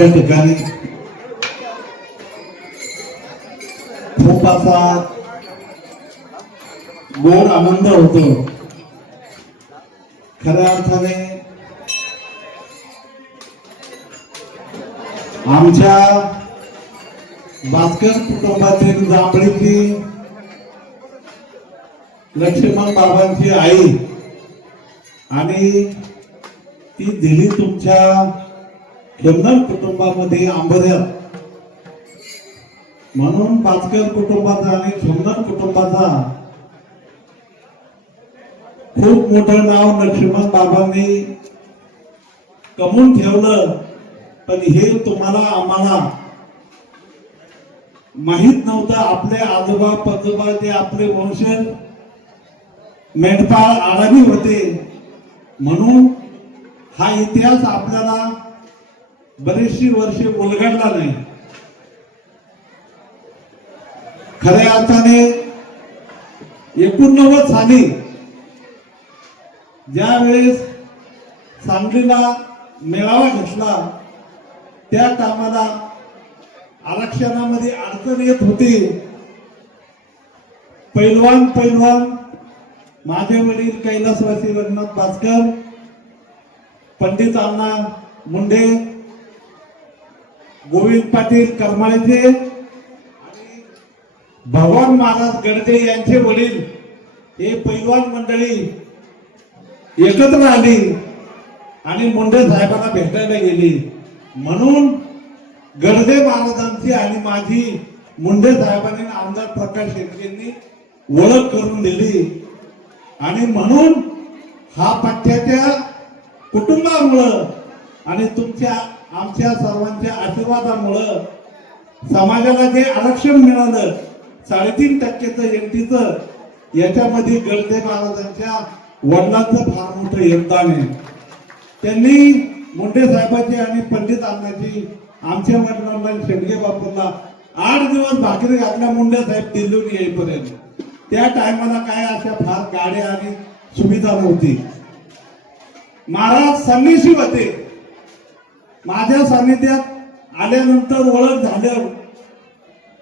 त्या ठिकाणी खूप असा गोड आनंद होतो. खऱ्या अर्थाने आमच्या भास्कर कुटुंबातील जांभळीतली लक्ष्मण बाबांची आई आणि ती दिली तुमच्या खेमनर कुटुंबामध्ये आंबऱ्यात. म्हणून भास्कर कुटुंबाचा आणि खेमनर कुटुंबाचा खूप मोठं नाव लक्ष्मण बाबांनी कमवून ठेवलं. पण हे तुम्हाला आम्हाला माहित नव्हतं. आपले आजोबा पजोबा ते आपले वंशज मेंढपाळ आडाणी होते. म्हणून हा इतिहास आपल्याला बरीचशी वर्षे उलगडला नाही. खऱ्या अर्थाने 89 साली ज्या वेळेस सांगलीला मेळावा घेतला त्या टायमाला आरक्षणामध्ये अडचण येत होती. पैलवान माझे वडील कैलासवासी रघुनाथ भास्कर, पंडित अण्णा मुंडे, गोविंद पाटील करमाळेचे आणि भगवान महाराज गडदे यांचे वडील हे पैलवान मंडळी एकत्र आली आणि मुंडे साहेबांना भेटायला गेली. म्हणून गडदे महाराजांची आणि माझी मुंडे साहेबांनी आमदार प्रकाश शेट्टींनी ओळख करून दिली. आणि म्हणून हा पट्ट्याच्या कुटुंबामुळं आणि तुमच्या आमच्या सर्वांच्या आशीर्वादामुळं समाजाला जे आरक्षण मिळालं 3.5% एनटीचं, याच्यामध्ये गडदे महाराजांच्या वडिलांचं फार मोठं योगदान आहे. त्यांनी मुंडे साहेबांची आणि पंडित अण्णाची आमच्या वडिलांना शेंडगे बापूंना 8 दिवस भाकरी घातल्या मुंडे साहेब दिल्लीहून येईपर्यंत. त्या टायमाला काय अशा फार गाड्या आणि सुविधा नव्हती. महाराज संन्यासी होते. माझ्या सानिध्यात आल्यानंतर ओळख झाल्यावर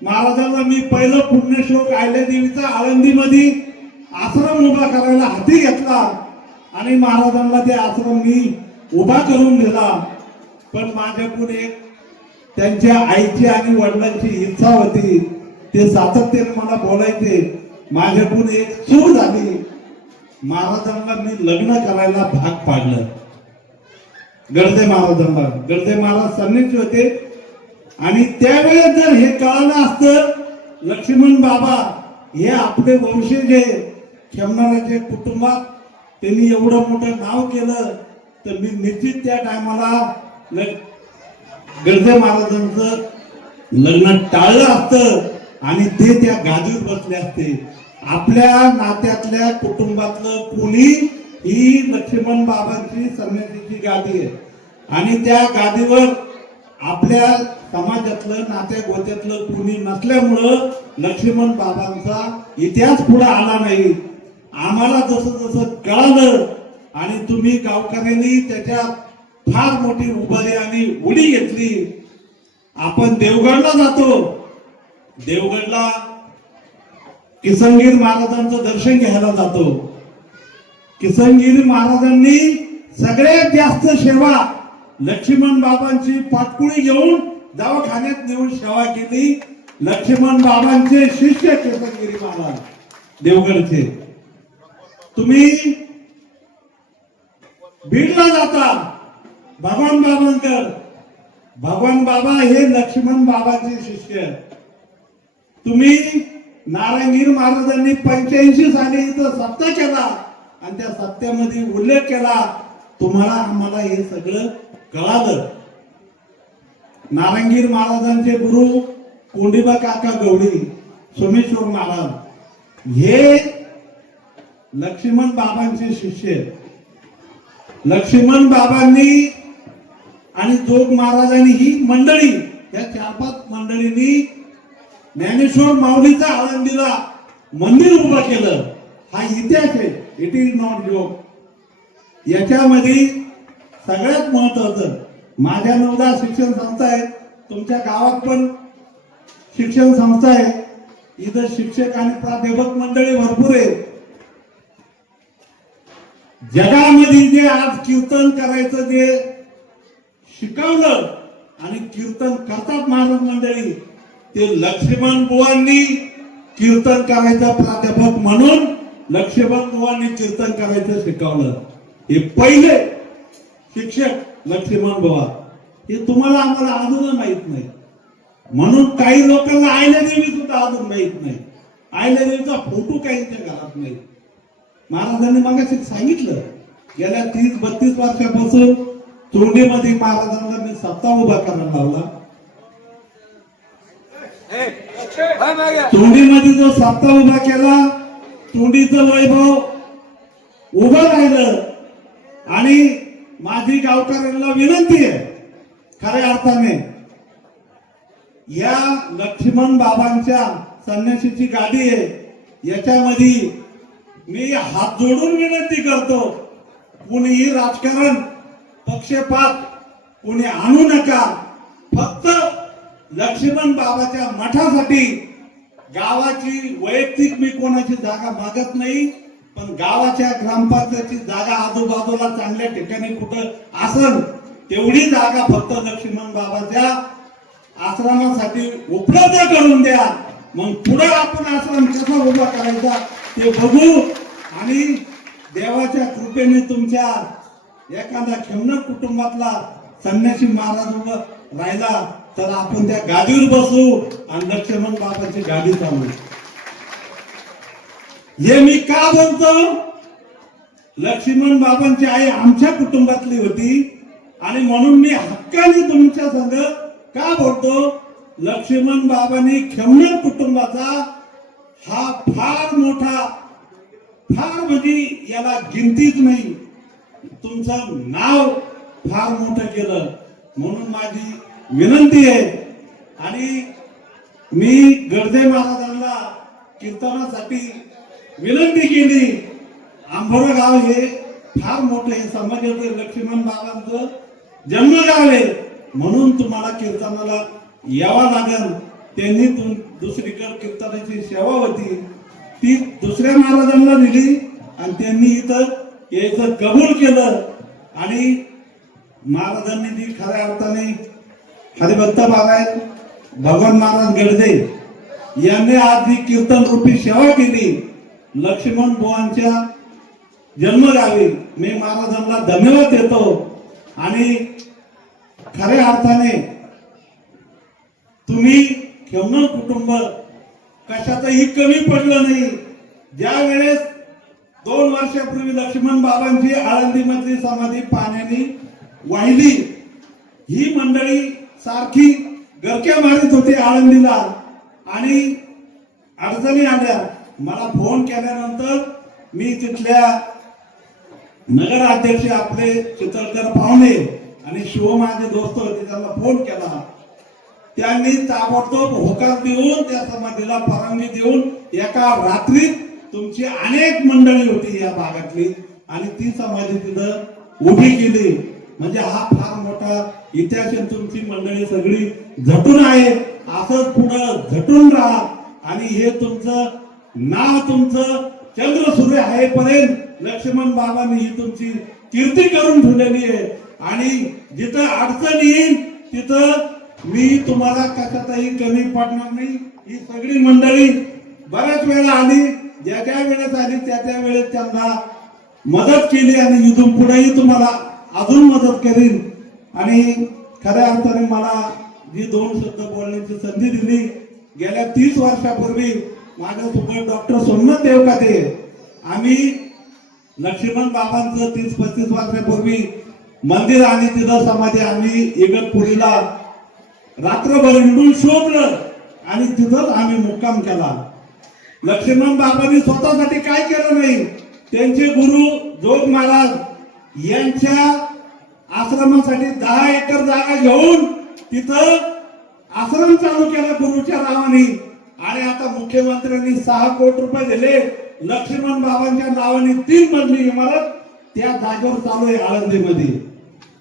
महाराजांना मी पहिलं पुण्यश्लोक अहिल्यादेवीचा आळंदीमध्ये आश्रम उभा करायला हाती घेतला आणि महाराजांना ते आश्रम मी उभा करून दिला. पण माझ्याकडून एक त्यांच्या आईची आणि वडिलांची इच्छा होती. ते सातत्याने मला बोलायचे. माझ्याकडून एक चूक झाली. महाराजांना मी लग्न करायला भाग पाडलं. गडदे महाराजांना. गडदे महाराज संन्यासी होते आणि त्यावेळेस जर हे कळलं असतं लक्ष्मण बाबा हे आपले वंशज आहे, खेमनाराच्या कुटुंबात त्यांनी एवढं मोठं नाव केलं, तर मी निश्चित त्या टायमाला गडदे महाराजांचं लग्न टाळलं असतं आणि ते त्या गादीवर बसले असते. आपल्या नात्यातल्या कुटुंबातलं कुणी ही लक्ष्मण बाबांची संन्यासीची गादी आहे आणि त्या गादीवर आपल्या समाजातलं नात्या गोत्यातलं कुणी नसल्यामुळं लक्ष्मण बाबांचा इतिहास पुढे आला नाही. आम्हाला जसं जसं कळालं आणि तुम्ही गावकऱ्यांनी त्याच्यात फार मोठी उभारी आणि उडी घेतली. आपण देवगडला जातो. देवगडला किसनगीर महाराजांचं दर्शन घ्यायला जातो. किसनगीर महाराजांनी सगळ्यात जास्त सेवा लक्ष्मण बाबांची पाटकुळी घेऊन दवाखान्यात नेऊन सेवा केली. लक्ष्मण बाबांचे शिष्य किसनगिरी महाराज देवगडचे. तुम्ही बीडला जाता भगवान बाबांकर. भगवान बाबा हे लक्ष्मण बाबांचे शिष्य. तुम्ही नारायणगीर महाराजांनी 85 साली इथं सप्ताह केला आणि त्या सप्त्यामध्ये उल्लेख केला. तुम्हाला आम्हाला हे सगळं कळालं. नारायणगीर महाराजांचे गुरु कोंडीबा काका गवडी सोमेश्वर महाराज हे लक्ष्मण बाबांचे शिष्य. लक्ष्मण बाबांनी आणि जोग महाराजांनी ही मंडळी या 4-5 मंडळींनी ज्ञानेश्वर माऊलीचा आळंदीला मंदिर उभं केलं. हा इतिहास आहे. It is not joke. याच्यामध्ये सगळ्यात महत्वाचं माझ्या 9 शिक्षण संस्था आहे, तुमच्या गावात पण शिक्षण संस्था आहे, इथं शिक्षक आणि प्राध्यापक मंडळी भरपूर आहे. जगामध्ये जे आज कीर्तन करायचं जे शिकवलं आणि कीर्तन करतात महाराज मंडळी, ते लक्ष्मण बुवांनी कीर्तन करायचं प्राध्यापक म्हणून लक्ष्मण बुवांनी कीर्तन करायचं शिकवलं. हे पहिले शिक्षक लक्ष्मण बुवा, हे तुम्हाला आम्हाला अजून माहित नाही. म्हणून काही लोकांना आयल्या देवी सुद्धा अजून माहित नाही. आयल्या देवीचा फोटो काहींच्या घरात नाही. महाराजांनी मगाशी सांगितलं, गेल्या 30-32 वर्षापासून तोंडीमध्ये महाराजांना मी सत्ता उभा करायला लावला. तोंडीमध्ये जो सत्ता उभा केला, तोंडीचं वैभव उभं राहिलं. आणि माझी गावकऱ्यांना विनंती आहे, खऱ्या अर्थाने या लक्ष्मण बाबांच्या संन्याशीची गादी आहे, याच्यामध्ये मी हात जोडून विनंती करतो, कुणीही राजकारण पक्षपात कोणी आणू नका. फक्त लक्ष्मण बाबाच्या मठासाठी गावाची वैयक्तिक मी कोणाची जागा मागत नाही, पण गावाच्या ग्रामपंचायतीची जागा आजूबाजूला चांगल्या ठिकाणी कुठं असेल तेवढी जागा फक्त लक्ष्मण बाबाच्या आश्रमासाठी उपलब्ध करून द्या. मग पुढे आपण आश्रम कसा उभा करायचा ते बघू. आणि देवाच्या कृपेने तुमच्या एखादा खेमनर कुटुंबातला संन्यासी महाराज उभा राहिला तर आपण त्या गादीवर बसू आणि लक्ष्मण बाबाची गादी चालवू. हे मी का बोलतो, लक्ष्मण बाबांची आई आमच्या कुटुंबातली होती आणि म्हणून मी हक्काने तुमच्या संग का बोलतो. लक्ष्मण बाबांनी खेमनर कुटुंबाचा हा फार मोठा, फार म्हणजे याला गिनतीच नाही, तुमचं नाव फार मोठं केलं. म्हणून माझी विनंती आहे. आणि मी गर्जे महाराजांना कीर्तनासाठी विनंती केली. आंबोरा गाव हे फार मोठं आहे, समाजाचं लक्ष्मण बाबांचं जन्मगाव आहे, म्हणून तुम्हाला कीर्तनाला यावं लागेल. त्यांनी दुसरीकडे कीर्तनाची सेवा होती ती दुसऱ्या महाराजांना दिली आणि त्यांनी इथं यायचं कबूल केलं. आणि महाराजांनी जी खऱ्या अर्थाने हरिभक्त बाबायत भगवान महाराज गर्जे यांनी आज जी कीर्तन रूपी सेवा केली लक्ष्मण बुवांच्या जन्मगावी, मी महाराजांना धन्यवाद देतो. आणि खऱ्या अर्थाने तुम्ही खेमनर कुटुंब कशातही कमी पडलं नाही. ज्या वेळेस 2 वर्षापूर्वी लक्ष्मण बाबांची आळंदीमधली समाधी पाण्याने वाहिली, ही मंडळी सारखी गरक्या मारित होती आळंदीला आणि अडचणी आल्या. मला फोन केल्यानंतर मी तिथल्या नगराध्यक्ष आपले चितळकर पाहुणे आणि शिव माझे दोस्त होते त्यांना फोन केला. त्यांनी ताबडतोब होकार देऊन त्या समाधीला परवानगी देऊन एका रात्रीत तुमची अनेक मंडळी होती या भागातली आणि ती समाधी तिथं उभी केली. म्हणजे हा फार मोठा इतिहास, तुमची मंडळी सगळी झटून आहे. असंच पुढं झटून राहा आणि हे तुमचं नाव तुमचं चंद्र सूर्य आहे पर्यंत लक्ष्मण बाबांनी ही तुमची कीर्ती करून ठेवलेली आहे. आणि जिथं अडचण येईल तिथं मी तुम्हाला कशातही कमी पडणार नाही. ही सगळी मंडळी बऱ्याच वेळा आली, ज्या ज्या वेळेस आली त्या त्या वेळेस त्यांना मदत केली आणि इथून पुढेही तुम्हाला अजून मदत करीन. आणि खऱ्या अर्थाने मला जी 2 शब्द बोलण्याची संधी दिली, गेल्या 30 वर्षापूर्वी माझ्यासोबत डॉक्टर सोमनाथ देवकाते, आम्ही लक्ष्मण बाबांचं 30-35 वर्षापूर्वी मंदिर आणि तिथं समाधी आम्ही इगतपुरीला रात्रभर हिंडून शोधलं आणि तिथंच आम्ही मुक्काम केला. लक्ष्मण बाबांनी स्वतःसाठी काय केलं नाही, त्यांचे गुरु जोग महाराज यांच्या आश्रमासाठी 10 एकर जागा घेऊन तिथं आश्रम चालू केला गुरुच्या नावाने. आणि आता मुख्यमंत्र्यांनी 6 कोटी रुपये दिले लक्ष्मण बाबांच्या नावाने 3 मजली इमारत त्या जागेवर चालू आहे आळंदीमध्ये.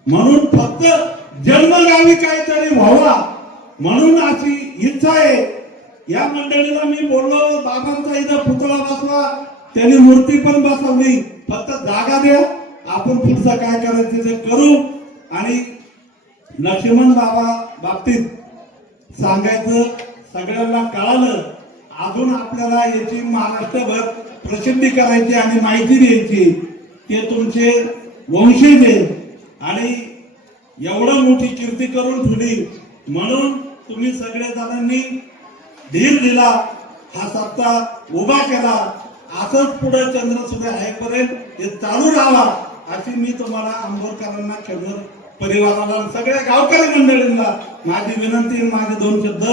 म्हणून फक्त जन्मगावी काहीतरी व्हावा म्हणून अशी इच्छा आहे. या मंडळीला मी बोललो बाबांचा इथं पुतळा बसवा, त्यांनी मूर्ती पण बसवली, फक्त जागा द्या, आपण पुढचं काय करायचं ते करू. आणि लक्ष्मण बाबा बाबतीत सांगायचं सगळ्यांना कळालं. अजून आपल्याला याची महाराष्ट्रभर प्रसिद्धी करायची आणि माहिती द्यायची. ते तुमचे वंशज आहे आणि एवढं मोठी कीर्ती करून ठेवली म्हणून तुम्ही सगळ्या जणांनी धीर दिला, हा सप्ताह उभा केला. असंच पुढे चंद्रसूर्य आहेपर्यंत हे चालू राहावा अशी मी तुम्हाला आंबोरकरांना, खेडकर परिवाराला, सगळ्या गावकरी मंडळींना माझी विनंती. माझे 2 शब्द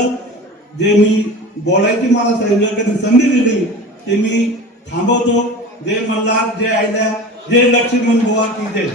जे मी बोलायची मला संयोजकांनी संधी दिली ते मी थांबवतो. जय मल्हार, जय आयल्या, जय लक्ष्मण बुवा की जय.